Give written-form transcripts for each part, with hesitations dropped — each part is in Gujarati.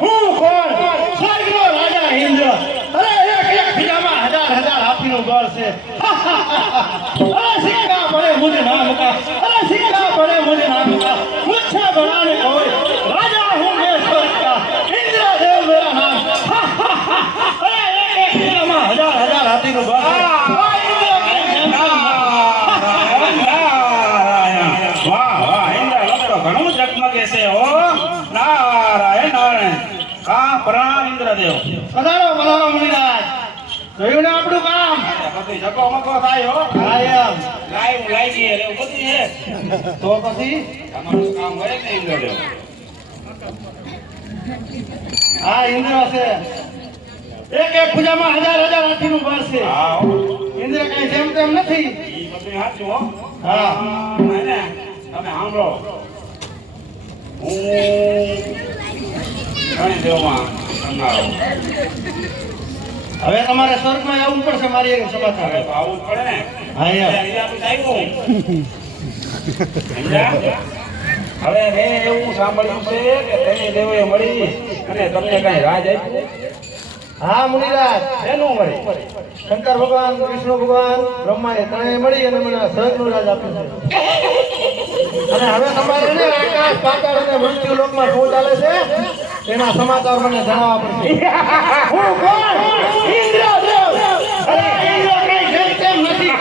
હું કોણ? સ્વર્ગનો રાજા ઇન્દ્ર. અરે એક બીજામાં હજાર હાથીનું બળ છે. અરે સિક્કા પડે મુझे નામ કા, અરે સિક્કા પડે મુझे નામ કા, મુझसे बड़ा नहीं कोई, राजा हूँ मैं स्वर्ग का, इंद्रदेव मेरा नाम. अरे एक बीजाમાં હજાર હાથીનું બળ છે. ઘણું જગમગે છે હો. નારાયણ નારાયણ. હા પ્રણામ ઇન્દ્રદેવ. પધારો મુનિરાજ. જોયું ને આપણું કામ? પછી જગો મગો થાય હો. કાયમ. લાઈ હું લાઈ ગઈ એટલે બધું છે. તો પછી તમારું કામ હોય ને ઇન્દ્રદેવ. હા ઇન્દ્ર છે. એક પૂજામાં હજાર હાથીનું બળ છે. હા હો. ઇન્દ્ર કઈ જેમ તેમ નથી. ઈ બધું સાચું હો. હા. ને તમે સાંભળો. હું ઘણી દેવમાં સંભાળો. હવે તમારે સ્વર્ગમાં આવવું પડશે મારી એક સમાચાર. હવે તો આવું જ પડે ને. હા યાર. હવે મેં એવું સાંભળ્યું છે કે તેને દેવોએ મળી અને તમને કઈ રાજ આપ્યું? હા મુનિરાજ. એનું મળી? શંકર ભગવાન, વિષ્ણુ ભગવાન, બ્રહ્માએ ત્રણેય મળી અને મને સ્વર્ગનું રાજ આપ્યું છે. અને હવે તમારે ને આકાશ પાતાળ અને મૃત્યુ લોકમાં શું ચાલે છે તેના સમાચાર મને જણાવવા પડશે. હું કોણ? ઇન્દ્રદેવ. અરે ઇન્દ્ર કઈ જેમ તેમ નથી.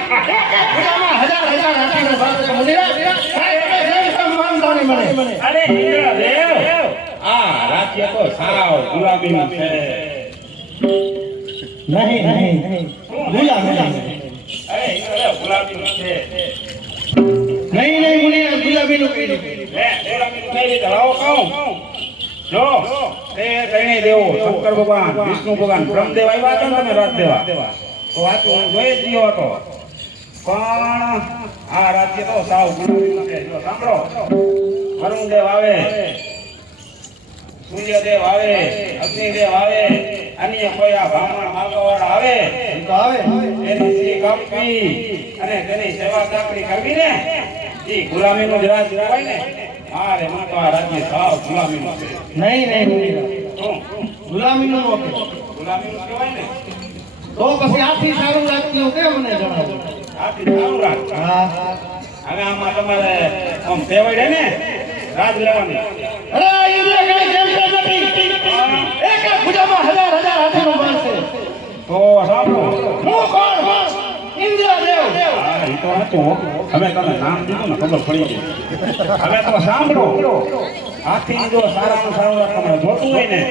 પૂજામાં હજાર હાથીનું બળ છે મુનિરાજ. કઈ જેમ તેમ માનતા નહીં મને. અરે ઇન્દ્રદેવ, આ રાજ્ય તો સાવ ગુલામીનું છે. નહીં ગુલામી. અરે ઇન્દ્રદેવ ગુલામીનું છે. નહીં મુનિરાજ, ગુલામીનું કઈ નહીં. ગુલામીનું કઈ રીતે લાવો કહું? જો તે ત્રણેય દેવો શંકર ભગવાન, વિષ્ણુ ભગવાન, બ્રહ્મદેવ આવ્યા હતા ને તમે રાજ દેવા, તો આ તો હું જોઈ જ રહ્યો હતો. પણ આ રાજ્ય તો સાવ ગુલામીનું છે. જો સાંભળો, વરુણદેવ આવે, સૂર્યદેવ આવે, અગ્નિદેવ આવે, અન્ય કોઈ આ બ્રાહ્મણ માર્ગવાળા આવે તો આવે. એની શ્રી કાપવી અને તેની સેવા ચાકરી કરવી ને એ ગુલામીનું જ રાજ કહેવાય ને. મારે મને તો આ રાજ્ય સાવ ગુલામીનું છે. નહીં મુનિરાજ, શું ગુલામીનું નો કે. ગુલામીનું કહેવાય ને? તો પછી આથી સારું લાગતું તે મને જણાવો. આથી સારું રાજ. હા. હવે આમાં તમારે આમ તેવડે ને રાજ લેવાની. અરે ઇન્દ્ર કઈ જેમ તેમ નથી. એક પૂજામાં હજાર હાથીનું બળ છે. તો સાંભળો. હું કોણ? ઇન્દ્રદેવ. હા, ઈ તો હતું. હવે તમે નામ દીધું ને ખબર પડી ગઈ. હવે તો સાંભળો. આથી જો સારામાં સારું તમારે જોતું હોય ને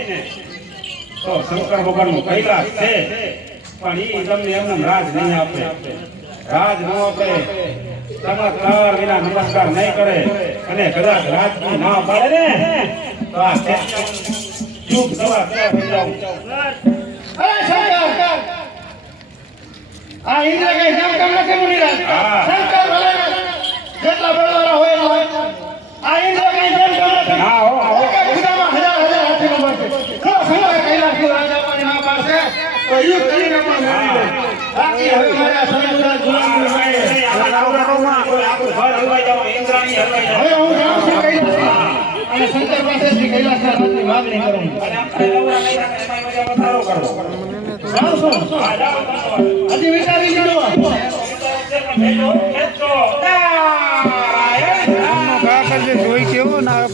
તો શંકર ભગવાનનું કૈલાસ છે, પણ ઈ તમને એમને રાજ નહીં આપે. રાજ ન આપે, ચમત્કાર વિના નમસ્કાર નહીં કરે અને કદાચ રાજની ના પાડે ને તો આ યુગ સવાર ક્યાં થઈ જાવ. અરે શંકર, આ ઇન્દ્ર કઈ જેમ તેમ નથી મુનિરાજ. હા. શંકર ભલે જેટલા બળવાળા હોય એટલા હોય. આ ઇન્દ્ર કઈ જેમ તેમ નથી. હા, હો, હો. એક પૂજામાં હજાર હાથીનું બળ છે. જો શંકર કૈલાસથી રાજ આપવાની ના પાડશે તો યુદ્ધ કરીને પણ મેળવી લે. બાકી હવે મારે આ શંકરરાજ ગુલામી હવે હું જાઉં છું કૈલાસમાં અને શંકર પાસેથી કૈલાસના રાજની માગણી કરું. જાઉં છું. હજી વિચારી ગયો. જોઈ કેવો ના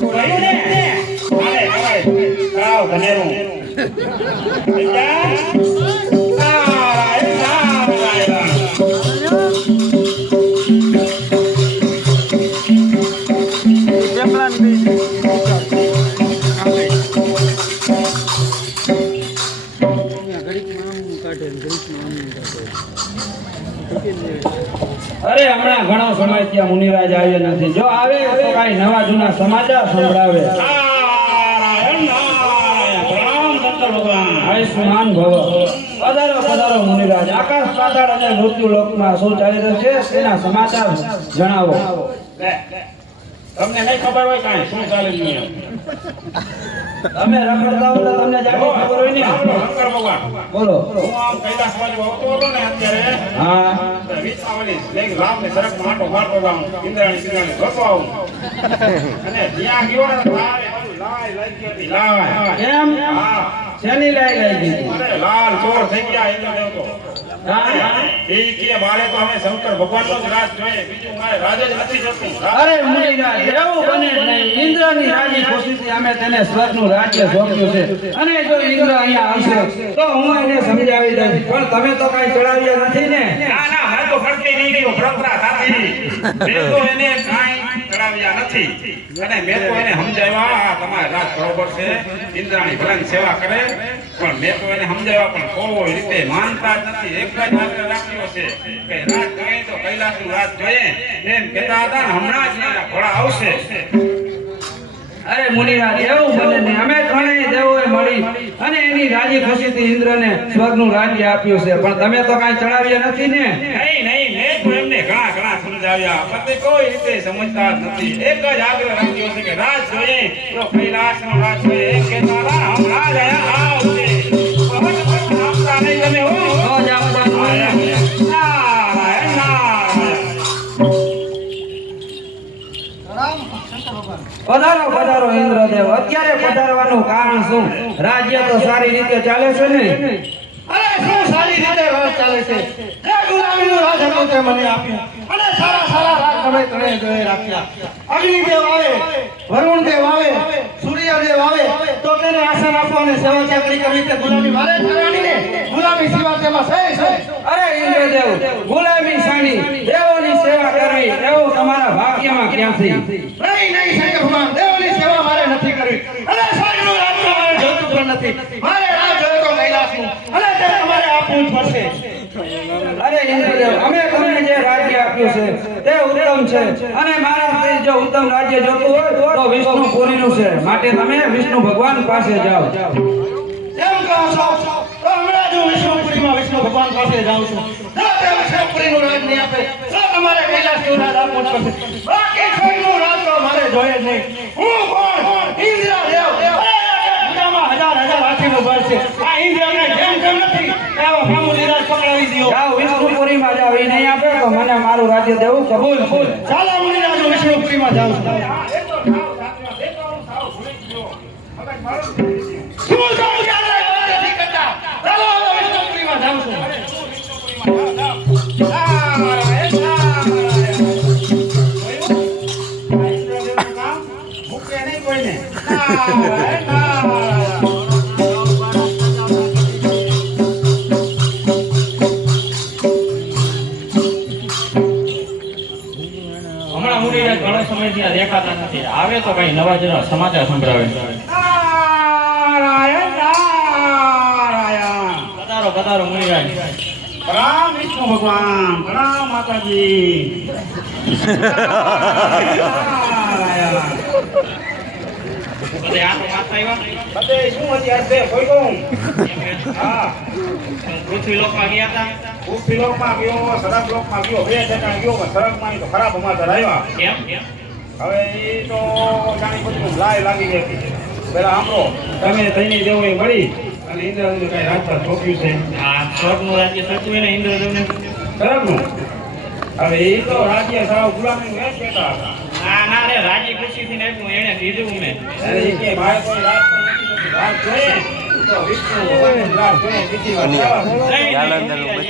અરે હમણાં ઘણો સમય ત્યાં મુનિરાજ આવ્યા નથી. જો આવે તો કઈ નવા જૂના સમાચાર સંભળાવે. આયુષ્માન ભવ. પધારો મુનિરાજ. આકાશ પાતાળ અને મૃત્યુ લોકમાં શું ચાલી રહ્યું છે તેના સમાચાર જણાવો. તમને નહીં ખબર હોય કાંઈ શું ચાલે છે? તમે રખડતા હો તો તમને જાણી ખબર હોય ને. શંકર ભગવાન બોલો. હું આમ કૈલાસ બાજુ આવતો હતો ને અત્યારે હા. વિચાવલી લઈને રામને સરક માટો માટો જાઉં ઇન્દ્રાણી જોતો આવું અને ત્યાં ગયો ને તારે બધું લાઈ લાગી હતી લાય. એમ હા. શેની લાઈ ગઈ અરે લાલ ચોર થઈ ગયા ઇન્દ્રદેવ તો. હા એ કે મારે તો હવે શંકર ભગવાનનો જ રાજ જોઈએ, બીજું મારે રાજ જ નથી જોતું. અરે મુનિરાજ એવું બને જ નહીં. ઇન્દ્રની રાજી ખુશીથી અમે તેને સ્વર્ગનું રાજ્ય સોંપ્યું છે અને જો ઇન્દ્ર અહીંયા આવશે તો હું એને સમજાવી દઈશ, પણ તમે તો કઈ ચડાવ્યા નથી ને. ના ના મેં તો ફરતી નહીં ગયો પરંપરા સાથી. મેં તો એને કાંઈ ચડાવ્યા નથી અને મેં તો એને સમજાવ્યા આ તમારે રાજ બરોબર છે, ઇન્દ્રાણી ભલાની સેવા કરે, પણ મેં તો એને સમજાવ્યા પણ કોઈ રીતે માનતા જ નથી. એક જ આગ્રહ રાખ્યો છે કે રાજ જોઈએ તો કૈલાસનું રાજ જોઈએ એમ કહેતા હતા ને હમણાં જ એના ઘોડા આવશે. અરે મુનિરાજ એવું બને નહીં. અમે ત્રણેય દેવોએ મળી અને એની રાજી ખુશીથી ઇન્દ્રને સ્વર્ગનું રાજ્ય આપ્યું છે, પણ તમે તો કાંઈ ચડાવ્યા નથી ને. નહીં નહીં મેં તો એમને ઘણા ઘણા સમજાવ્યા પણ તે કોઈ રીતે સમજતા જ નથી. એક જ આગ્રહ રાખ્યો છે કે રાજ જોઈએ તો કૈલાસનો રાજ જોઈએ એમ કહેતા હતા હમણાં જ અહીંયા આવશે. હવે તો કોઈ આપતા નહીં તમે હો. તો જ આપવાનું હોય ને. નારાયણ નારાયણ. પધારો પધારો ઇન્દ્રદેવ. અત્યારે પધારવાનું કારણ શું? રાજ્ય તો સારી રીતે ચાલે છે ને? અરે શું સારી રીતે રાજ ચાલે છે. જે ગુલામીનું રાજ હતું તે મને આપ્યું અને સારા સારા રાજ તમે ત્રણેય જોઈ રાખ્યા. અગ્નિદેવ આવે, વરુણદેવ આવે, સૂર્યદેવ આવે તો તેને આસન આપવા અને સેવા ચાકરી કરવી તે ગુલામી મારે જ કરવાની ને. ગુલામી સિવાય તેમાં છે શું? અરે ઇન્દ્રદેવ, ગુલામી સાની દેવોની સેવા કરવી એવું તમારા ભાગ્યમાં ક્યાંથી? નહીં નહીં શંકર ભગવાન, દેવની સેવા મારે નથી કરવી અને સ્વર્ગનું રાજ તો મારે જોતું પણ નથી. મારે રાજ જોઈએ તો કૈલાસનું અને તે તમારે આપવું જ પડશે. અરે ઇન્દ્રદેવ, અમે તમને જે રાજ્ય આપ્યું છે તે ઉત્તમ છે અને મારાથી જો ઉત્તમ રાજ્ય જોતું હોય તો વિષ્ણુપુરીનું છે, માટે તમે વિષ્ણુ ભગવાન પાસે જાઓ. એમ કહો છો તો હમણાં જ હું વિષ્ણુપુરીમાં વિષ્ણુ ભગવાન પાસે જાઉં છું. જો તે વિષ્ણુપુરીનું રાજ નહીં આપે તો તમારે કૈલાસનું રાજ આપવું જ પડશે. બાકી સ્વર્ગનું રાજ તો મારે જોઈએ જ નહીં. હું કોણ? ઇન્દ્રદેવ. બધામાં હજાર હજાર હાથીનું બળ છે. આ ઇન્દ્રને જેમ જેમ નથી એવા મામૂલી રાજ પકડાવી દ્યો. જાઓ વિષ્ણુપુરીમાં જાઓ. એ નહીં આપે તો મને મારું રાજ્ય દેવું કબૂલ છે. ચાલો મુનિરાજ, હું વિષ્ણુપુરીમાં જાઉં છું. હા, એ તો સાવ સાચવા. એ તો હું સાવ ભૂલી જ ગયો. હવે મારું જ ભૂલી ગયો. શું જાઉં ચાલો નથી કરતા. ચાલો હવે વિષ્ણુપુરીમાં જાઉં છું. નારાયણ નારાયણ. જોયું? આ ઇન્દ્રદેવનું કામ મૂકે નહીં કોઈને. નારાયણ નારાયણ. હમણાં મુનિરાજ ઘણો સમયથી આ દેખાતા નથી. આવે તો કઈ નવા જરા સમાચાર સંભળાવે. નારાયણ નારાયણ. પધારો પધારો મુનિરાજ. પ્રણામ વિષ્ણુ ભગવાન, પ્રણામ માતાજી. નારાયણ. બધે આટો મારતા આવ્યા? બધે શું અત્યારે છે કોઈ કહું? હા, પૃથ્વી લોકમાં ગયા હતા. ભૂપતિલોકમાં ગયો, સડકલોકમાં ગયો, બે જગ્યાએ ગયો પણ સડકમાં તો ખરાબ સમાચાર આવ્યા. કેમ હવે એ તો જાણી બધું લાય લાગી ગઈ હતી. પેલા સાંભળો, તમે તઈની દેવો એ મળી અને ઇન્દ્રદેવને કઈ રાજપાટ સોંપ્યું છે આ સ્વર્ગનું રાજ્ય થતું હોય ને ઇન્દ્રદેવને. બરાબરનું? હવે એ તો રાજ્ય સાવ ગુલામીનું એ જ કહેતા હતા. ના ના રે, રાજી ખુશીથી નાખ્યું એને કીધું મેં. અરે એ કે મારે કોઈ રાજ પણ નથી જોતું. રાજ જોઈએ તો વિષ્ણુ ભગવાનનું રાજ જોઈએ, બીજી વાત જવા દો. નહીં,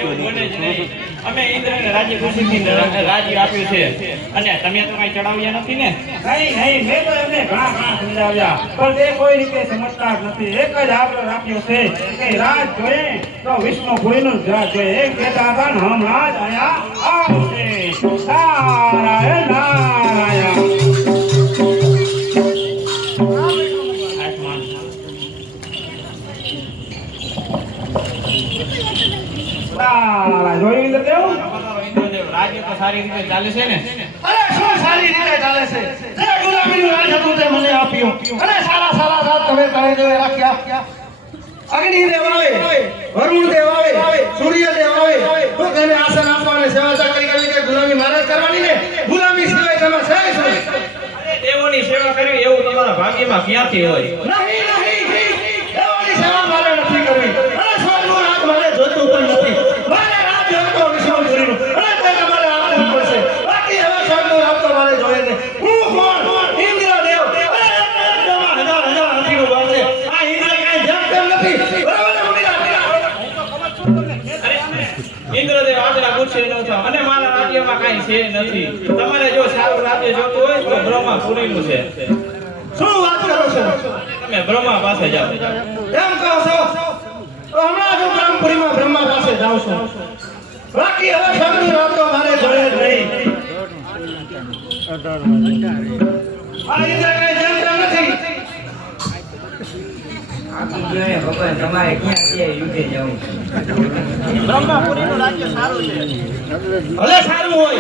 એવું બોલે જ નહીં. અમે ઇન્દ્રને રાજી ખુશીથી રાજ્ય આપ્યું છે અને તમે તો કઈ ચડાવ્યા નથી ને. નહીં નહીં, મેં તો એમને ઘણા ઘણા સમજાવ્યા પણ તે કોઈ રીતે સમજતા જ નથી. એક જ આગ્રહ રાખ્યો છે કે રાજ જોઈએ તો વિષ્ણુપુરીનું જ રાજ જોઈએ એમ કહેતા હતા ને હમણાં જ અહીંયા આવશે. નારાયણ નારાયણ. આસમાન. નારાયણ. જોયું ઇન્દ્રદેવ? પધારો ઇન્દ્રદેવ. રાજ્ય તો સારી રીતે ચાલે છે ને? અરે શું સારી રીતે ચાલે છે. જે ગુલામીનું રાજ હતું તે મને આપ્યું અને સારા સારા રાજ તમે ત્રણેય જોઈ રાખ્યા. અગ્નિદેવ આવે, વરુણદેવ આવે, સૂર્યદેવ આવે તો તેને આસન આપવા અને સેવા ચાકરી કરવી કે ગુલામી મારે જ કરવાની ને. ગુલામી સિવાય તેમાં છે શું? અરે દેવોની સેવા કરવી એવું તમારા ભાગ્યમાં ક્યાંથી હોય? નહીં નહીં, દેવોની સેવા મારે નથી કરવી અને સ્વર્ગનું રાજ મારે જોતું પણ નથી. મારે રાજ જોઈએ તો વિષ્ણુપુરીનું અને તે તમારે આપવું પડશે. બાકી હવે સ્વર્ગનું રાજ તો મારે જોઈએ નહીં. હું કોણ? ઇન્દ્રદેવ. અને હજાર હજાર હાથીનું બળ છે. પૂછે ન થાવ અને મારા રાજ્યમાં કાંઈ છે નથી. તમારે જો સારું રાજ્ય જોતું હોય તો બ્રહ્માપુરીનું છે. શું વાત કરો છો? તમે બ્રહ્મા પાસે જાઓ. એમ કહો છો તો હમણાં જ હું બ્રહ્મપુરીમાં બ્રહ્મા પાસે જાઉં છું. બાકી હવે સ્વર્ગની વાત તો મારે જોઈએ જ નહીં. આ ઇન્દ્ર કઈ જાણતા નથી. ભગવાન તમારે ક્યાં ક્યાં યુકે જવું? બ્રહ્માપુરીનું રાજ્ય સારું છે. ભલે સારું હોય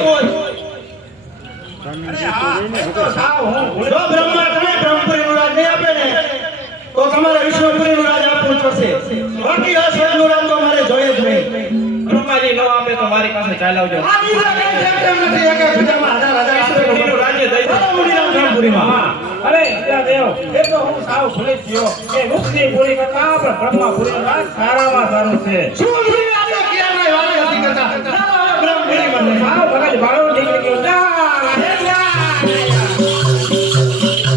જો બ્રહ્મા તમે બ્રહ્મપુરીનું રાજ નહીં આપે ને તો તમારે વિષ્ણુપુરીનું રાજ આપવું પડશે. બાકી આ સ્વર્ગનું રાજ તો મારે જોઈએ જ નહીં. બ્રહ્માજી ન આપે તો મારી પાસે ચાલ આવજો. આ ઇન્દ્ર કઈ જાણતા નથી. એક એક ખજામાં હજાર હજાર બ્રહ્માપુરીનું રાજ્ય દઈ દો. મુનિરામ બ્રહ્મપુરીમાં. અરે ત્યાં દેવ એ તો હું સાવ ભૂલી જ ગયો એ વૃક્ષની પૂરી કરતા આપણે બ્રહ્માપુરીનું રાજ સારામાં સારું છે. શું